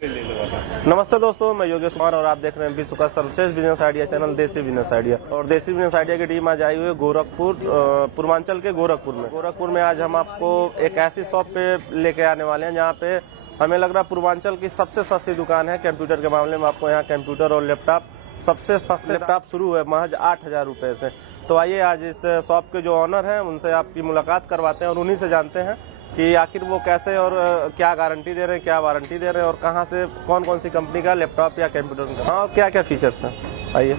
नमस्ते दोस्तों, मैं योगेश कुमार और आप देख रहे हैं विश्व का सर्वश्रेष्ठ बिजनेस आइडिया चैनल देसी बिजनेस आइडिया। और देसी बिजनेस आइडिया की टीम आज आई हुई है गोरखपुर, पूर्वांचल के गोरखपुर में आज हम आपको एक ऐसी शॉप पे लेके आने वाले हैं जहाँ पे हमें लग रहा है पूर्वांचल की सबसे सस्ती दुकान है कंप्यूटर के मामले में। आपको यहाँ कंप्यूटर और लैपटॉप सबसे सस्ते लैपटॉप शुरू है महज 8,000 रुपए से। तो आइए आज इस शॉप के जो ऑनर हैं उनसे आपकी मुलाकात करवाते हैं और उन्हीं से जानते हैं कि आखिर वो कैसे और क्या गारंटी दे रहे हैं, क्या वारंटी दे रहे हैं और कहाँ से कौन कौन सी कंपनी का लैपटॉप या कंप्यूटर का और क्या क्या फीचर्स हैं। आइए।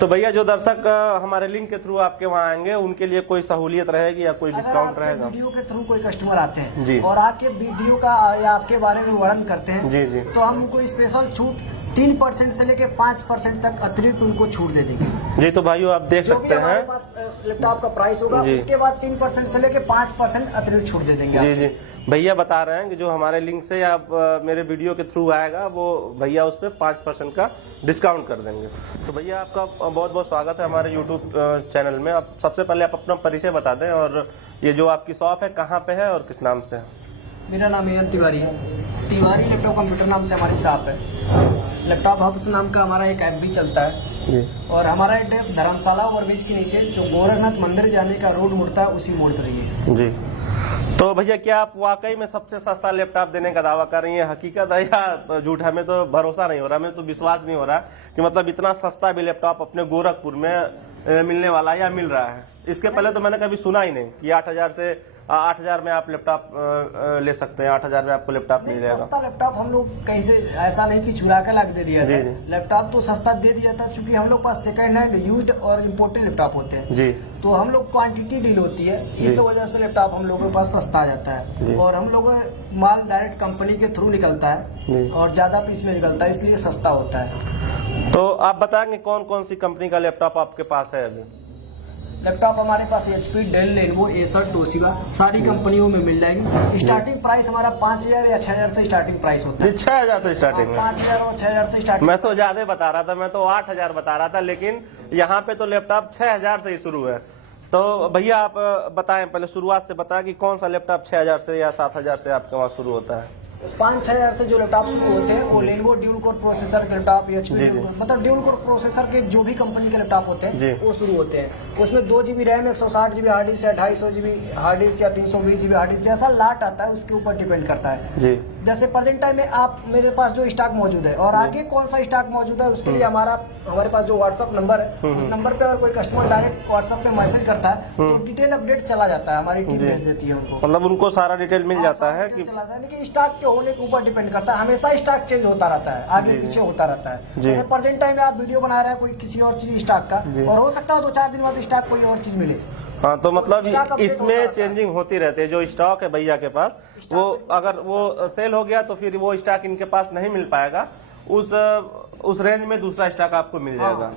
तो भैया जो दर्शक हमारे लिंक के थ्रू आपके वहाँ आएंगे उनके लिए कोई सहूलियत रहेगी या कोई डिस्काउंट रहेगा? वीडियो के थ्रू कोई कस्टमर आते हैं जी और आपके वीडियो का या आपके बारे में वर्णन करते हैं जी जी, तो हम उनको स्पेशल छूट 3% से लेके 5% तक अतिरिक्त उनको छूट दे देंगे जी। तो भाइयों आप देख सकते हैं लैपटॉप का प्राइस होगा उसके बाद 3% से लेके 5% अतिरिक्त छूट दे देंगे। जी जी, भैया बता रहे हैं कि जो हमारे लिंक से आप मेरे वीडियो के थ्रू आएगा वो भैया उस पर 5% का डिस्काउंट कर देंगे। तो भैया आपका बहुत बहुत स्वागत है हमारे यूट्यूब चैनल में। अब सबसे पहले आप अपना परिचय बता दें और ये जो आपकी शॉप है कहाँ पे है और किस नाम से है? मेरा नाम है तिवारी है। तिवारी लैपटॉप कंप्यूटर नाम से हमारी शॉप है। लैपटॉप हब्स नाम का हमारा एक ऐप भी चलता है जी। और हमारा एड्रेस धर्मशाला ओवरब्रिज के नीचे जो गोरखनाथ मंदिर जाने का रोड मुड़ता है उसी मोड़ पर ही है जी। तो भैया क्या आप वाकई में सबसे सस्ता लैपटॉप देने का दावा कर रही हैं? हकीकत है या झूठ? हमें तो भरोसा नहीं हो रहा, हमें तो विश्वास नहीं हो रहा कि मतलब इतना सस्ता भी लैपटॉप अपने गोरखपुर में मिलने वाला है या मिल रहा है। इसके पहले तो मैंने कभी सुना ही नहीं कि 8,000 में आप लैपटॉप ले सकते हैं, 8,000 में आपको लैपटॉप मिल जाएगा। सस्ता लैपटॉप हम लोग कहीं से ऐसा नहीं कि चुरा कर ला के दे दिया था। लैपटॉप तो सस्ता दे दिया था क्योंकि हम लोग पास सेकंड हैंड यूज्ड और इम्पोर्टेड लैपटॉप होते हैं जी। तो हम लोग क्वांटिटी डील होती है, इस वजह से लैपटॉप हम लोगों के पास सस्ता आ जाता है और हम लोग माल डायरेक्ट कंपनी के थ्रू निकलता है और ज्यादा पीस में निकलता है इसलिए सस्ता होता है। तो आप बताएंगे कौन कौन सी कंपनी का लैपटॉप आपके पास है अभी? लैपटॉप हमारे पास HP, डेल, लेनोवो, एसर, टोशिबा सारी कंपनियों में मिल जाएगी। स्टार्टिंग प्राइस हमारा 5,000 या 6,000 से स्टार्टिंग प्राइस होता है। 6,000 से स्टार्टिंग है? 5,000 और 6,000 से स्टार्टिंग। मैं तो ज्यादा बता रहा था, मैं तो 8,000 बता रहा था, लेकिन यहाँ पे तो लैपटॉप 6,000 से ही शुरू है। तो भैया आप बताएं, पहले शुरुआत से बताएं कि कौन सा लैपटॉप 6,000 से या 7,000 से आपके वहाँ शुरू होता है? 5-6,000 से जो लैपटॉप शुरू होते हैं वो लेनोवो ड्यूल कोर प्रोसेसर के लैपटॉप, HP मतलब ड्यूल कोर प्रोसेसर के जो भी कंपनी के लैपटॉप होते हैं वो शुरू होते हैं। उसमें 2 GB RAM, 160 GB hard disk या 250 GB हार्ड डिस्क या 320 GB हार्ड डिस्क जैसा लाट आता है उसके ऊपर डिपेंड करता है जी। जैसे प्रेजेंट टाइम में आप मेरे पास जो स्टॉक मौजूद है और आगे कौन सा स्टॉक मौजूद है उसके लिए हमारे पास जो व्हाट्सअप नंबर है उस नंबर पे अगर कोई कस्टमर डायरेक्ट व्हाट्सअप पे मैसेज करता है तो डिटेल अपडेट चला जाता है, हमारी टीम भेज देती है उनको। मतलब उनको सारा डिटेल मिल जाता है कि चला जाता है, लेकिन स्टॉक के होने के ऊपर डिपेंड करता है। हमेशा स्टॉक चेंज होता रहता है, आगे पीछे होता रहता है। जैसे प्रेजेंट टाइम में आप वीडियो बना रहे हैं कोई किसी और चीज स्टॉक का और हो सकता है 2-4 दिन बाद स्टॉक कोई और चीज मिले। हाँ, तो मतलब इसमें चेंजिंग होती रहती है। जो स्टॉक है भैया के पास वो अगर वो सेल हो गया तो फिर वो स्टॉक इनके पास नहीं मिल पाएगा, उस रेंज में दूसरा स्टॉक आपको मिल जाएगा।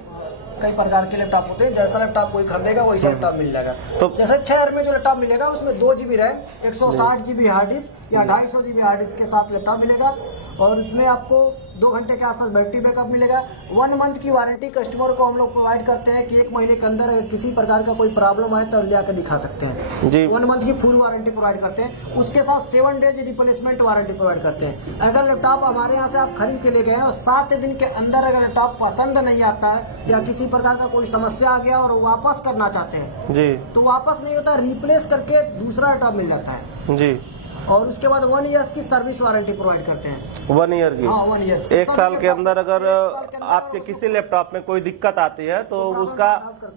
कई प्रकार के लैपटॉप होते हैं, जैसा लैपटॉप कोई खरीदेगा वैसा लैपटॉप मिल जाएगा। तो जैसे 6,000 में जो लैपटॉप मिलेगा उसमें 2 GB RAM, 160 GB hard disk या 250 GB हार्ड डिस्क के साथ लैपटॉप मिलेगा और उसमें आपको 2 घंटे के आसपास बैटरी बैकअप मिलेगा। 1 मंथ की वारंटी कस्टमर को हम लोग प्रोवाइड करते हैं कि 1 महीने के अंदर अगर किसी प्रकार का कोई प्रॉब्लम आए तो ले आकर दिखा सकते हैं जी। 1 मंथ की फुल वारंटी प्रोवाइड करते हैं, उसके साथ 7 डेज रिप्लेसमेंट वारंटी प्रोवाइड करते हैं। अगर लैपटॉप हमारे यहाँ से आप खरीद के ले गए और 7 दिन के अंदर अगर लैपटॉप पसंद नहीं आता है या किसी प्रकार का कोई समस्या आ गया और वापस करना चाहते हैं जी तो वापस नहीं होता, रिप्लेस करके दूसरा लैपटॉप मिल जाता है जी। और उसके बाद 1 ईयर की सर्विस वारंटी प्रोवाइड करते हैं। 1 ईयर की? हाँ, 1 ईयर। 1 साल के अंदर अगर आपके किसी लैपटॉप में कोई दिक्कत आती है तो उसका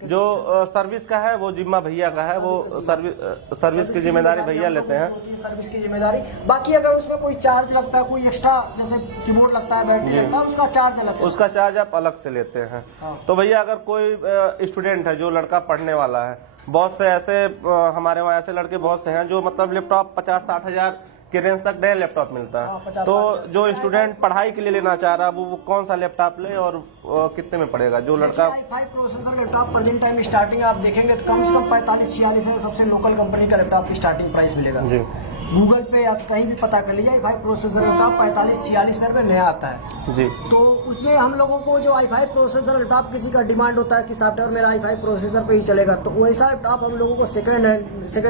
जो सर्विस का है वो जिम्मा भैया का है, वो सर्विस की जिम्मेदारी भैया लेते हैं। सर्विस की जिम्मेदारी, बाकी अगर उसमें कोई चार्ज लगता है, कोई एक्स्ट्रा जैसे कीबोर्ड लगता है, बैटरी लगता है, उसका चार्ज अलग से, उसका चार्ज आप अलग से लेते हैं। तो भैया अगर कोई स्टूडेंट है जो लड़का पढ़ने वाला है, बहुत से ऐसे हमारे वहाँ ऐसे लड़के बहुत से हैं जो मतलब लैपटॉप 50-60 हजार के रेंज तक नया लैपटॉप मिलता है। तो जो स्टूडेंट पढ़ाई के लिए लेना चाह रहा है वो कौन सा लैपटॉप ले और कितने में पड़ेगा? जो लड़का i5 processor laptop present time starting आप देखेंगे तो कम से कम 45-46 में सबसे लोकल कंपनी का लैपटॉप की स्टार्टिंग प्राइस मिलेगा। गूगल पे या कहीं भी पता कर लीजिए i5 प्रोसेसर लैपटॉप 45-46 हज़ार में नया आता है जी। तो उसमें हम लोगों को जो i5 प्रोसेसर लैपटॉप किसी का डिमांड होता है कि सॉफ्टवेयर मेरा i5 प्रोसेसर पे ही चलेगा, तो वैसा लैपटॉप हम लोगों को सेकंड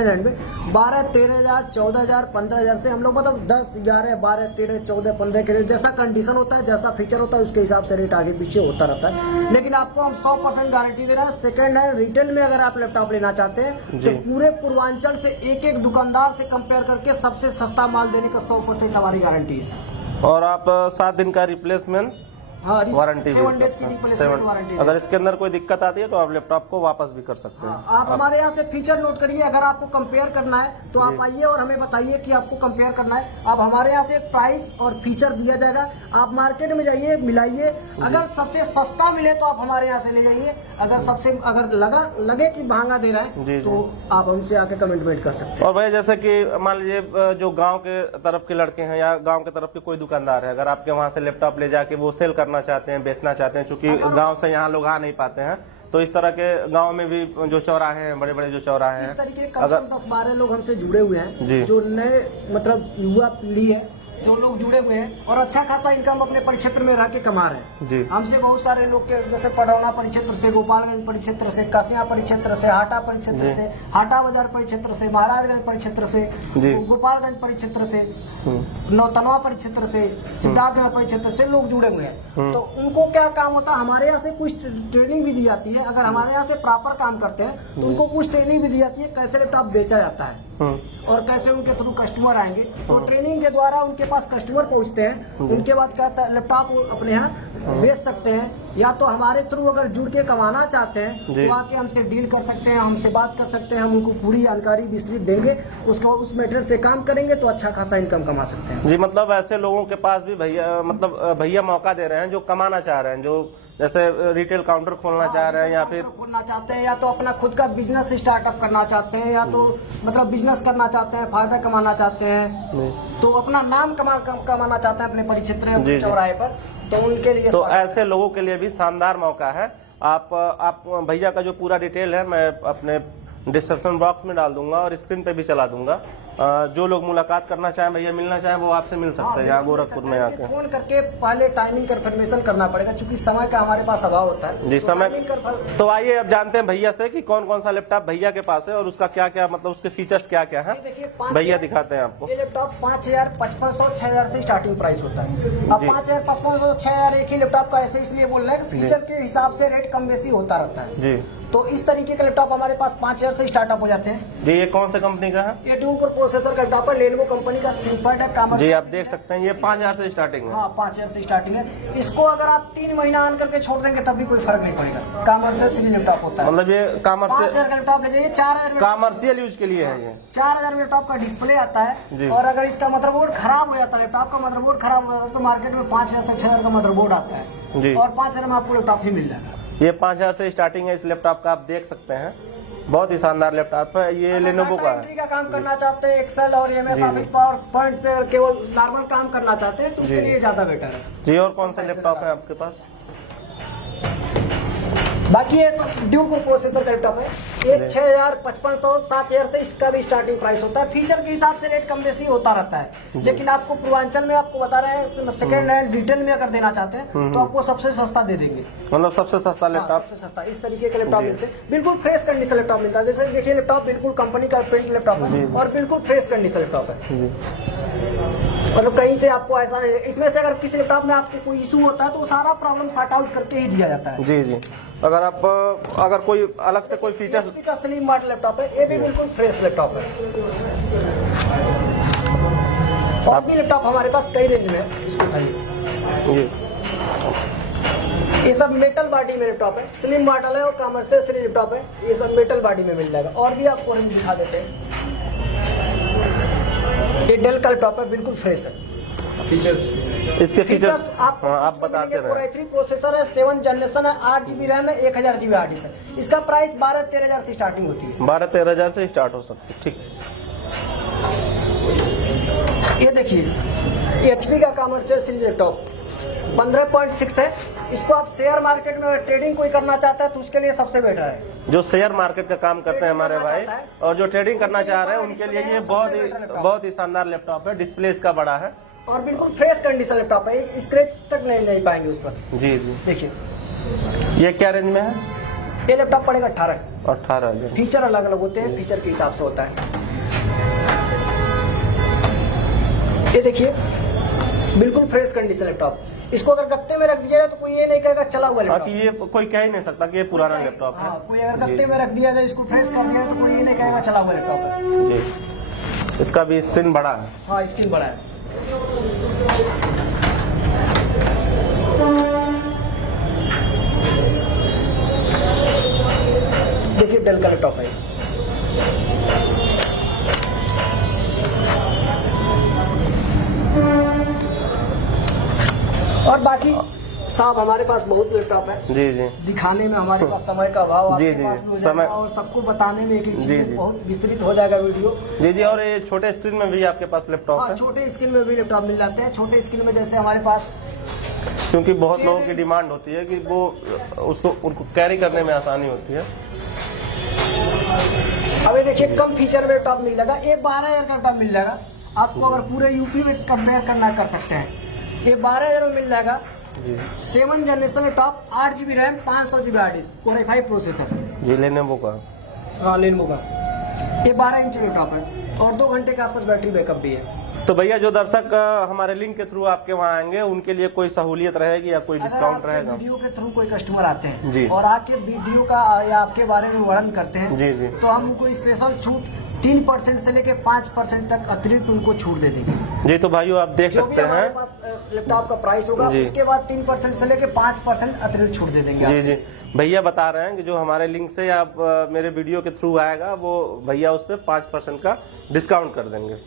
हैंड में 12-13 हज़ार 14 हज़ार 15 हज़ार से हम लोग मतलब 10, 11, 12, 13, 14, 15 के रेट जैसा कंडीशन होता है, जैसा फीचर होता है उसके हिसाब से रेट आगे पीछे होता रहता है। लेकिन आपको हम 100% गारंटी दे रहे हैं, सेकंड हैंड रिटेल में अगर आप लैपटॉप लेना चाहते हैं तो पूरे पूर्वांचल से एक दुकानदार से कंपेयर करके सबसे सस्ता माल देने का 100% हमारी गारंटी है। और आप 7 दिन का रिप्लेसमेंट वारंटी 7 डेज की रिप्लेसमेंट वारंटी। अगर इसके अंदर कोई दिक्कत आती है तो आप लैपटॉप को वापस भी कर सकते हैं। आप हमारे यहाँ से फीचर नोट करिए, अगर आपको कंपेयर करना है तो आप आइए और हमें बताइए कि आपको कंपेयर करना है। आप हमारे यहाँ से प्राइस और फीचर दिया जाएगा, आप मार्केट में जाइए मिलाइए, अगर सबसे सस्ता मिले तो आप हमारे यहाँ से ले जाइए, अगर लगे कि महंगा दे रहा है तो आप हमसे आके कमेंटमेंट कर सकते हैं। और भाई जैसे कि मान लीजिए जो गांव के तरफ के लड़के हैं या गांव के तरफ के कोई दुकानदार है, अगर आपके वहां से लैपटॉप ले जाके वो सेल करना चाहते हैं, बेचना चाहते हैं, चूंकि गांव से यहाँ लोग आ नहीं पाते हैं, तो इस तरह के गांव में भी जो चौराहे हैं, बड़े बड़े जो चौराहे हैं, इस तरीके कम से कम 10-12 लोग हमसे जुड़े हुए हैं, जो नए मतलब युवा पीढ़ी है, जो लोग जुड़े हुए हैं और अच्छा खासा इनकम अपने परिक्षेत्र में रह के कमा रहे हैं। हमसे बहुत सारे लोग के जैसे पडरौना परिक्षेत्र से, गोपालगंज परिक्षेत्र से, कसिया परिक्षेत्र से, हाटा परिक्षेत्र से, हाटा बाजार परिक्षेत्र से, महाराजगंज परिक्षेत्र से, गोपालगंज परिक्षेत्र से, नौतनवा परिक्षेत्र से, सिद्धार्थनगर परिक्षेत्र से लोग जुड़े हुए हैं। तो उनको क्या काम होता है, हमारे यहाँ से कुछ ट्रेनिंग भी दी जाती है। अगर हमारे यहाँ से प्रॉपर काम करते हैं तो उनको कुछ ट्रेनिंग भी दी जाती है, कैसे लैपटॉप बेचा जाता है और कैसे उनके थ्रू कस्टमर आएंगे। तो ट्रेनिंग के द्वारा उनके पास कस्टमर पहुंचते हैं, उनके बाद क्या लैपटॉप अपने यहाँ बेच सकते हैं, या तो हमारे थ्रू अगर जुड़ के कमाना चाहते हैं तो आके हमसे डील कर सकते हैं, हमसे बात कर सकते हैं, हम उनको पूरी जानकारी विस्तृत देंगे, उसका उस मेथड से काम करेंगे तो अच्छा खासा इनकम कमा सकते हैं। जी, मतलब ऐसे लोगों के पास भी भैया मौका दे रहे हैं जो कमाना चाह रहे हैं, जो जैसे रिटेल काउंटर खोलना चाह रहे हैं या फिर खोलना चाहते हैं, या तो अपना खुद का बिजनेस स्टार्टअप करना चाहते हैं, या तो मतलब बिजनेस करना चाहते हैं, फायदा कमाना चाहते हैं, तो अपना नाम कमाना चाहते हैं अपने परिक्षेत्र चौराहे पर, तो उनके लिए तो ऐसे लोगों के लिए भी शानदार मौका है। आप भैया का जो पूरा डिटेल है मैं अपने डिस्क्रिप्शन बॉक्स में डाल दूंगा और स्क्रीन पे भी चला दूंगा। जो लोग मुलाकात करना चाहें, भैया मिलना चाहें, वो आपसे मिल सकते हैं यहाँ गोरखपुर में आके। फोन करके पहले टाइमिंग कंफर्मेशन करना पड़ेगा, क्योंकि समय का हमारे पास अभाव होता है। जी, समय तो आइए अब जानते हैं भैया से कि कौन कौन सा लैपटॉप भैया के पास है और उसका क्या क्या मतलब उसके फीचर्स क्या क्या है। भैया दिखाते हैं आपको। ये लैपटॉप 5,500 6,000 से स्टार्टिंग प्राइस होता है। अब 5,500 6,000 एक ही लैपटॉप का ऐसे इसलिए बोल रहे हैं, फीचर के हिसाब से रेट कम बेसी होता रहता है जी। तो इस तरीके के लैपटॉप हमारे पास 5,000 से स्टार्टअप हो जाते हैं जी। ये कौन सा कंपनी का है? ये ड्यूल कोर प्रोसेसर का लैपटॉप है, लेनोवो कंपनी का थिंकपैड है, कॉमर्स जी। आप देख सकते हैं ये 5,000 से स्टार्टिंग है। हाँ, 5,000 से स्टार्टिंग है। इसको अगर आप 3 महीना ऑन करके छोड़ देंगे तब भी कोई फर्क नहीं पड़ेगा। कॉमर्शियल लैपटॉप होता है, मतलब ये 5,000 का लैपटॉप ले जाइए, 4,000 कॉमर्शियल यूज के लिए है। ये 4,000 लैपटॉप का डिस्प्ले आता है, और अगर इसका मदरबोर्ड खराब हो जाता है, लैपटॉप का मदरबोर्ड खराब हो जाता है, तो मार्केट में 5,000 से 6,000 का मदरबोर्ड आता है जी। और 5,000 में आपको लैपटॉप ही मिल जाएगा। ये 5,000 से स्टार्टिंग है इस लैपटॉप का, आप देख सकते हैं। बहुत ही शानदार लैपटॉप है। ये लेनोवो का है। का काम करना चाहते हैं, एक्सेल और एमएस ऑफिस पावर पॉइंट पे केवल नॉर्मल काम करना चाहते हैं तो उसके लिए ज्यादा बेटर है जी। और कौन सा लैपटॉप है आपके पास? बाकी ये ड्यूल कोर प्रोसेसर का लैपटॉप है। ये 6,500 7,000 से इसका भी स्टार्टिंग प्राइस होता है। फीचर के हिसाब से रेट कम बेसी होता रहता है, लेकिन आपको पूर्वांचल में आपको बता रहे हैं सेकंड हैंड रिटेल में अगर देना चाहते हैं तो आपको सबसे सस्ता दे देंगे। मतलब सबसे सस्ता लैपटॉप? सबसे सस्ता इस तरीके के लैपटॉप मिलते हैं। बिल्कुल फ्रेश कंडीशन लैपटॉप मिलता है। जैसे देखिए लैपटॉप बिल्कुल कंपनी का प्रिंट लैपटॉप है और बिल्कुल फ्रेश कंडीशन लैपटॉप है। मतलब कहीं से आपको ऐसा नहीं, इसमें से अगर किसी लैपटॉप में आपको कोई इशू होता है तो सारा प्रॉब्लम सॉर्ट आउट करके ही दिया जाता है जी जी। अगर कोई अलग से कोई फीचर HP का स्लिम मॉडल लैपटॉप है, ये भी बिल्कुल फ्रेश लैपटॉप है। और भी लैपटॉप हमारे पास कई रेंज में है, इसको बताइए। ये सब मेटल बॉडी में लैपटॉप है, स्लिम मॉडल है और कॉमर्शियल सीरीज लैपटॉप है। ये सब मेटल बॉडी में मिल जाएगा। और भी आपको रेंज दिखा देते हैं। ये डेल का लैपटॉप है, बिल्कुल फ्रेश है। इसके फीचर्स आप बताते रहे। Core i3 प्रोसेसर है, 7 जनरेशन है, 8 GB रैम है, 1,000 GB हार्ड डिस्क है। इसका प्राइस 12-13 हज़ार से स्टार्टिंग होती है। 12-13 हज़ार से स्टार्ट हो सकती है। ठीक। ये देखिए HP का कॉमर्शियल सीरीज लैपटॉप 15.6 है। इसको आप शेयर मार्केट में ट्रेडिंग कोई करना चाहता है तो उसके लिए सबसे बेटर है। जो शेयर मार्केट का काम करते हैं हमारे भाई और जो ट्रेडिंग करना चाह रहे हैं उनके लिए ये बहुत ही शानदार लैपटॉप है। डिस्प्ले इसका बड़ा है और बिल्कुल फ्रेश कंडीशन लैपटॉप है, स्क्रैच तक नहीं पाएंगे उस पर। जी जी। देखिए ये क्या रेंज में है? ये लैपटॉप पड़ेगा 18। फीचर अलग अलग होते हैं, फीचर के हिसाब से होता है। ये देखिए बिल्कुल फ्रेश कंडीशन लैपटॉप। इसको अगर गत्ते में रख दिया जाए तो कोई ये नहीं कहेगा चला हुआ लैपटॉप। ये कोई कह ही नहीं सकता कि ये पुराना लैपटॉप है। कोई अगर गत्ते में रख दिया जाए, इसको फ्रेश कर दिया जाए तो कोई ये नहीं कहेगा चला हुआ लैपटॉप है। जी। इसका भी स्क्रीन बड़ा है। हाँ स्क्रीन बड़ा है। देखिए डेल का लैपटॉप है। और बाकी साहब हमारे पास बहुत लैपटॉप है। जी जी। दिखाने में हमारे पास समय का अभाव, आपके जी, पास भी हो जाएगा और सबको बताने में एक चीज बहुत विस्तृत हो जाएगा वीडियो। जी जी। और ये छोटे स्क्रीन में भी आपके पास लैपटॉप है? छोटे स्क्रीन में भी लैपटॉप मिल जाते हैं। छोटे स्क्रीन में जैसे हमारे पास, क्योंकि बहुत लोगों की डिमांड होती है कि वो उनको कैरी करने में आसानी होती है। अब ये देखिए कम फीचर में लैपटॉप मिल जाएगा। ये 12,000 का लैपटॉप मिल जाएगा आपको। अगर पूरे यूपी में कंपेयर करना कर सकते हैं, ये 12,000 में मिल जाएगा। 7 generation laptop, 8 GB RAM, 500 GB hard disk, Core i5 processor. ये लेनोवो का? हाँ लेनोवो का। ये 12 इंच लैपटॉप है और 2 घंटे के आसपास बैटरी बैकअप भी है। तो भैया जो दर्शक हमारे लिंक के थ्रू आपके वहाँ आएंगे उनके लिए कोई सहूलियत रहेगी या कोई डिस्काउंट रहेगा? वीडियो के थ्रू कोई कस्टमर आते हैं जी। और आपके वीडियो का या आपके बारे में वर्णन करते हैं जी जी, तो हम उनको स्पेशल छूट 3% से लेके 5% तक अतिरिक्त उनको छूट दे देंगे। जी। तो भाइयों आप देख सकते हैं लैपटॉप का प्राइस होगा उसके बाद 3% से लेके 5% अतिरिक्त छूट दे देंगे। जी जी। भैया बता रहे हैं कि जो हमारे लिंक से आप मेरे वीडियो के थ्रू आएगा वो भैया उस पर 5% का डिस्काउंट कर देंगे।